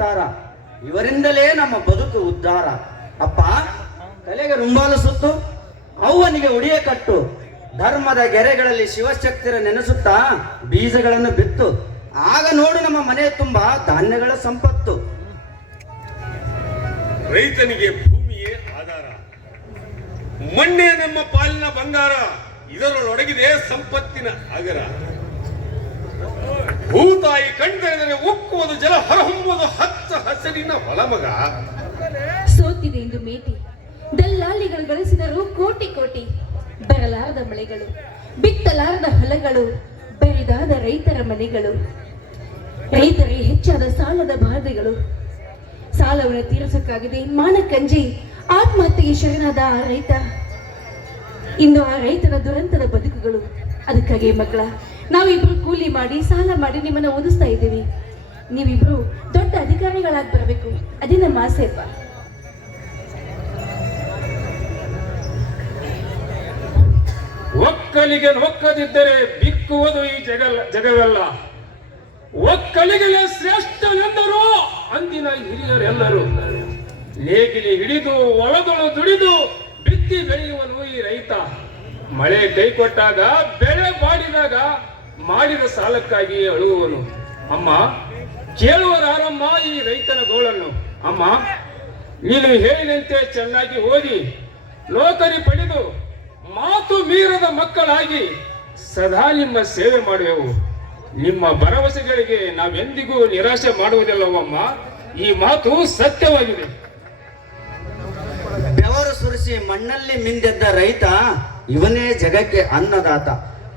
ಅವತಾರ. ಇವರಿಂದಲೇ ನಮ್ಮ ಬದುಕು ಉದ್ಧಾರ. ಅಪ್ಪ, ತಲೆಗೆ ರುಂಬಾಲು ಸುತ್ತು, ಅವ್ವನಿಗೆ ಉಡಿಯ ಕಟ್ಟು, ಧರ್ಮದ ಗೆರೆಗಳಲ್ಲಿ ಶಿವಶಕ್ತಿರ ನೆನೆಸುತ್ತಾ ಬೀಜಗಳನ್ನು ಬಿತ್ತು. ಆಗ ನೋಡು ನಮ್ಮ ಮನೆ ತುಂಬಾ ಧಾನ್ಯಗಳ ಸಂಪತ್ತು. ರೈತನಿಗೆ ಭೂಮಿಯೇ ಆಧಾರ, ಮಣ್ಣೆ ನಮ್ಮ ಪಾಲಿನ ಬಂಗಾರ, ಇದರೊಳಗಿದೆ ಸಂಪತ್ತಿನ ಆಗರ. ಭೂತಾಯಿ ಕಣ್ತೆರೆದರೆ ಉಕ್ಕುವುದು ಜಲ, ಹೊರಹೊಮ್ಮುವುದು ಹಚ್ಚ ಹಸಿರಿನ ಹೊಲಮಗ. ಸೋತಿದೆ ಎಂದು ಮೇಟಿ, ದಲ್ಲಾಳಿಗಳು ಗಳಿಸಿದರು ಕೋಟಿ ಕೋಟಿ. ಬರಲಾರದ ಮಳೆಗಳು, ಬಿತ್ತಲಾರದ ಹೊಲಗಳು, ಬರಿದಾದ ರೈತರ ಮನೆಗಳು. ರೈತರಿಗೆ ಹೆಚ್ಚಾದ ಸಾಲದ ಬಾಧೆಗಳು. ಸಾಲವನ್ನು ತೀರಿಸಕ್ಕಾಗದೆ ಮಾನಕಂಜಿ ಆತ್ಮಹತ್ಯೆಗೆ ಶರಣಾದ ಆ ರೈತ. ಇನ್ನು ಆ ರೈತನ ದುರಂತದ ಬದುಕುಗಳು. ಅದಕ್ಕಾಗಿ ಮಕ್ಕಳ, ನಾವಿಬ್ರು ಕೂಲಿ ಮಾಡಿ ಸಾಲ ಮಾಡಿ ನಿಮ್ಮನ್ನ ಓದಿಸ್ತಾ ಇದ್ದೀವಿ. ನೀವಿಬ್ರು ದೊಡ್ಡ ಅಧಿಕಾರಿಗಳಾಗಿ ಬರಬೇಕು, ಅದೇ ನಮ್ಮ ಆಸೆ ಅಪ್ಪ. ಒಕ್ಕಲಿಗೆ ಒಕ್ಕದಿದ್ದರೆ ಬಿಕ್ಕುವುದು ಈ ಜಗವೆಲ್ಲ. ಒಕ್ಕಲಿಗೆ ಶ್ರೇಷ್ಠನೆಂದರು ಅಂದಿನ ಹಿರಿಯರೆಲ್ಲರೂ. ನೇಗಿಲಿ ಹಿಡಿದು ಒಳದೊಳು ದುಡಿದು ಬಿತ್ತಿ ಬೆಳೆಯುವನು ಈ ರೈತ. ಮಳೆ ಕೈ ಕೊಟ್ಟಾಗ, ಬೆಳೆ ಬಾಡಿದಾಗ ಮಾಡಿದ ಸಾಲಕ್ಕಾಗಿ ಅಳುವವನು. ಅಮ್ಮ, ಕೇಳುವರಾರಮ್ಮ ಈ ರೈತನ ಗೋಳನ್ನು. ಅಮ್ಮ, ನೀನು ಹೇಳಿದಂತೆ ಚೆನ್ನಾಗಿ ಓದಿ ನೌಕರಿ ಪಡೆದು ಮಾತು ಮೀರದ ಮಕ್ಕಳಾಗಿ ಸದಾ ನಿಮ್ಮ ಸೇವೆ ಮಾಡುವೆವು. ನಿಮ್ಮ ಭರವಸೆಗಳಿಗೆ ನಾವೆಂದಿಗೂ ನಿರಾಶೆ ಮಾಡುವುದಿಲ್ಲವಮ್ಮ. ಈ ಮಾತು ಸತ್ಯವಾಗಿದೆ. ಬೆವರು ಸುರಿಸಿ ಮಣ್ಣಲ್ಲಿ ಮಿಂದೆದ್ದ ರೈತ ಇವನೇ ಜಗಕ್ಕೆ ಅನ್ನದಾತ.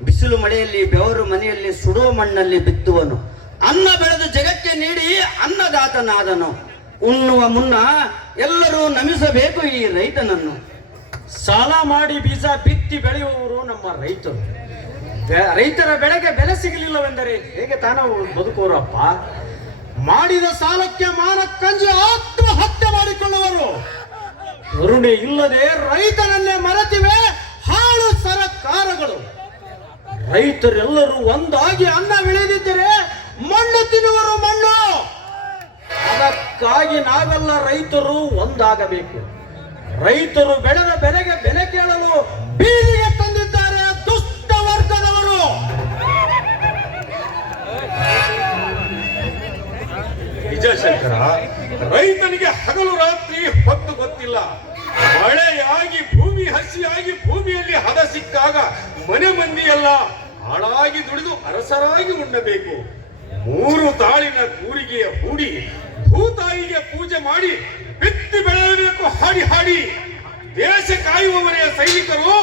ಬಿಸಿಲು ಮಳೆಯಲ್ಲಿ ಬೆವರು ಮನೆಯಲ್ಲಿ ಸುಡುವ ಮಣ್ಣಲ್ಲಿ ಬಿತ್ತುವನು. ಅನ್ನ ಬೆಳೆದು ಜಗಕ್ಕೆ ನೀಡಿ ಅನ್ನದಾತನಾದನು. ಉಣ್ಣುವ ಮುನ್ನ ಎಲ್ಲರೂ ನಮಿಸಬೇಕು ಈ ರೈತನನ್ನು. ಸಾಲ ಮಾಡಿ ಬೀಜ ಬಿತ್ತಿ ಬೆಳೆಯುವವರು ನಮ್ಮ ರೈತರು. ರೈತರ ಬೆಳೆಗೆ ಬೆಲೆ ಸಿಗಲಿಲ್ಲವೆಂದರೆ ಹೇಗೆ ತಾನವು ಬದುಕುವರಪ್ಪ? ಮಾಡಿದ ಸಾಲಕ್ಕೆ ಮಾನಕ್ಕಂಜಿ ಆತ್ಮಹತ್ಯೆ ಮಾಡಿಕೊಳ್ಳುವರು. ಕರುಣೆ ಇಲ್ಲದೆ ರೈತನನ್ನೇ ಮರೆತಿವೆ ಹಾಳು ಸರ್ಕಾರಗಳು. ರೈತರೆಲ್ಲರೂ ಒಂದಾಗಿ ಅನ್ನ ಬೆಳೆದಿದ್ದರೆ ಮಣ್ಣು ತಿನ್ನುವರು ಮಣ್ಣು. ಅದಕ್ಕಾಗಿ ನಾವೆಲ್ಲ ರೈತರು ಒಂದಾಗಬೇಕು. ರೈತರು ಬೆಳೆದ ಬೆಲೆಗೆ ಬೆಲೆ ಕೇಳಲು ಬೀದಿಗೆ ತಂದಿದ್ದಾರೆ ದುಷ್ಟ ವರ್ಗದವರು. ನಿಜ ಶಂಕರ, ರೈತನಿಗೆ ಹಗಲು ರಾತ್ರಿ ಹೊತ್ತು ಗೊತ್ತಿಲ್ಲ. ಮಳೆಯಾಗಿ ಭೂಮಿ ಹಸಿಯಾಗಿ ಭೂಮಿಯಲ್ಲಿ ಹದ ಸಿಕ್ಕಾಗ ಮನೆ ಮಂದಿಯೆಲ್ಲ ಹಾಳಾಗಿ ದುಡಿದು ಅರಸರಾಗಿ ಉಣ್ಣಬೇಕು. 3 ತಾಳಿನ ಕೂರಿಗೆಯ ಹೂಡಿ ಭೂತಾಯಿಗೆ ಪೂಜೆ ಮಾಡಿ ಬಿತ್ತಿ ಬೆಳೆಯಬೇಕು ಹಾಡಿ ಹಾಡಿ. ದೇಶ ಕಾಯುವವರೇ ಸೈನಿಕರು,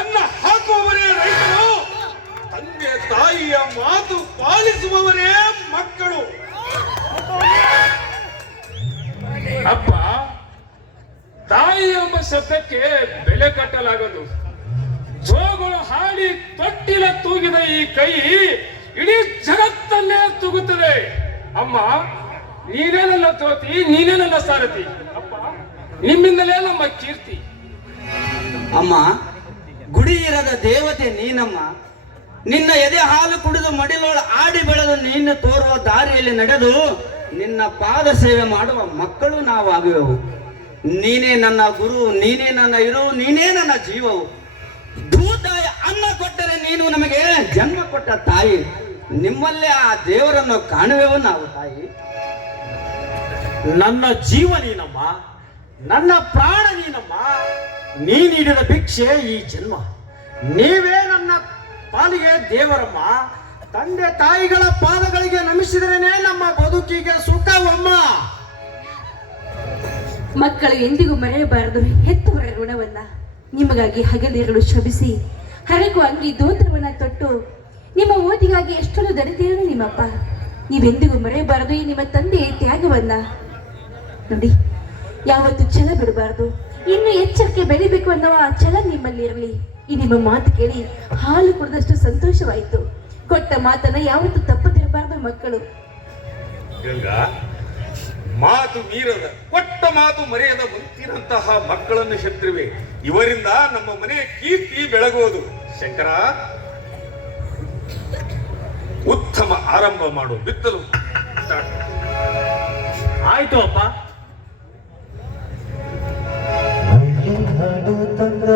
ಅನ್ನ ಹಾಕುವವರೇ ರೈತರು, ತಂದೆ ತಾಯಿಯ ಮಾತು ಪಾಲಿಸುವವರೇ ಮಕ್ಕಳು. ಅಪ್ಪ, ತಾಯಿ ಎಂಬ ಶಬ್ದಕ್ಕೆ ಬೆಲೆ ಕಟ್ಟಲಾಗದು. ಜೋಗಳು ಹಾಡಿ ತೊಟ್ಟಿಲ ತೂಗಿದ ಈ ಕೈ ಇಡೀ ಜಗತ್ತನ್ನೇ ತೂಗುತ್ತದೆ. ಅಮ್ಮ, ನೀನೇ ನನ್ನ ಜ್ಯೋತಿ, ನೀನೇ ನನ್ನ ಸಾರಥಿ. ಅಪ್ಪ, ನಿಮ್ಮಿಂದಲೇ ನಮ್ಮ ಕೀರ್ತಿ. ಅಮ್ಮ, ಗುಡಿ ಇರದ ದೇವತೆ ನೀನಮ್ಮ. ನಿನ್ನ ಎದೆ ಹಾಲು ಕುಡಿದು ಮಡಿಲೋಳು ಆಡಿ ಬೆಳೆದು ನೀನು ತೋರುವ ದಾರಿಯಲ್ಲಿ ನಡೆದು ನಿನ್ನ ಪಾದ ಸೇವೆ ಮಾಡುವ ಮಕ್ಕಳು ನಾವಾಗುವೆವು. ನೀನೇ ನನ್ನ ಗುರು, ನೀನೇ ನನ್ನ ಇರು, ನೀನೇ ನನ್ನ ಜೀವವು. ಭೂತಾಯಿ ಅನ್ನ ಕೊಟ್ಟರೆ ನೀನು ನಮಗೆ ಜನ್ಮ ಕೊಟ್ಟ ತಾಯಿ. ನಿಮ್ಮಲ್ಲೇ ಆ ದೇವರನ್ನು ಕಾಣುವೆವು ನಾವು ತಾಯಿ. ನನ್ನ ಜೀವ ನೀನಮ್ಮ, ನನ್ನ ಪ್ರಾಣ ನೀನಮ್ಮ. ನೀ ನೀಡಿದ ಭಿಕ್ಷೆ ಈ ಜನ್ಮ. ನೀವೇ ನನ್ನ ಪಾಲಿಗೆ ದೇವರಮ್ಮ. ತಂದೆ ತಾಯಿಗಳ ಪಾದಗಳಿಗೆ ನಮಿಸಿದ್ರೇನೆ ನಮ್ಮ ಬದುಕಿಗೆ ಸುಖವಮ್ಮ. ಮಕ್ಕಳು ಎಂದಿಗೂ ಮರೆಯಬಾರದು ಹೆತ್ತವರ ಋಣವನ್ನ. ನಿಮಗಾಗಿ ಹಗಲಿರಲು ಶ್ರಮಿಸಿ ಹರಕು ಅಂಗಿ ದೋತ್ರವನ್ನ ತೊಟ್ಟು ನಿಮ್ಮ ಓದಿಗಾಗಿ ಎಷ್ಟೊಂದು ದರಿದ್ರೇನು ನಿಮ್ಮಪ್ಪ. ನೀವೆಂದಿಗೂ ಮರೆಯಬಾರದು ಈ ನಿಮ್ಮ ತಂದೆಯ ತ್ಯಾಗವನ್ನ. ನೋಡಿ, ಯಾವತ್ತು ಛಲ ಬಿಡಬಾರದು. ಇನ್ನು ಎಚ್ಚರಿಕೆ ಬೆಳಿಬೇಕು ಅನ್ನುವ ಆ ಛಲ ನಿಮ್ಮಲ್ಲಿ ಇರಲಿ. ಈ ನಿಮ್ಮ ಮಾತು ಕೇಳಿ ಹಾಲು ಕುಡಿದಷ್ಟು ಸಂತೋಷವಾಯಿತು. ಕೊಟ್ಟ ಮಾತನ್ನ ಯಾವತ್ತು ತಪ್ಪದಿರಬಾರದು ಮಕ್ಕಳು. ಗಂಗಾ, ಮಾತು ಮೀರದ, ಕೊಟ್ಟ ಮಾತು ಮರೆಯದ ಮುಂತಿನಂತಹ ಮಕ್ಕಳನ್ನು ಹೆತ್ತರಿವೆ. ಇವರಿಂದ ನಮ್ಮ ಮನೆಯ ಕೀರ್ತಿ ಬೆಳಗುವುದು. ಶಂಕರ, ಉತ್ತಮ ಆರಂಭ ಮಾಡು. ಬಿತ್ತಲು ಆಯ್ತು ಅಪ್ಪ. ಹಳ್ಳಿ ಹಾಡು ತಂದ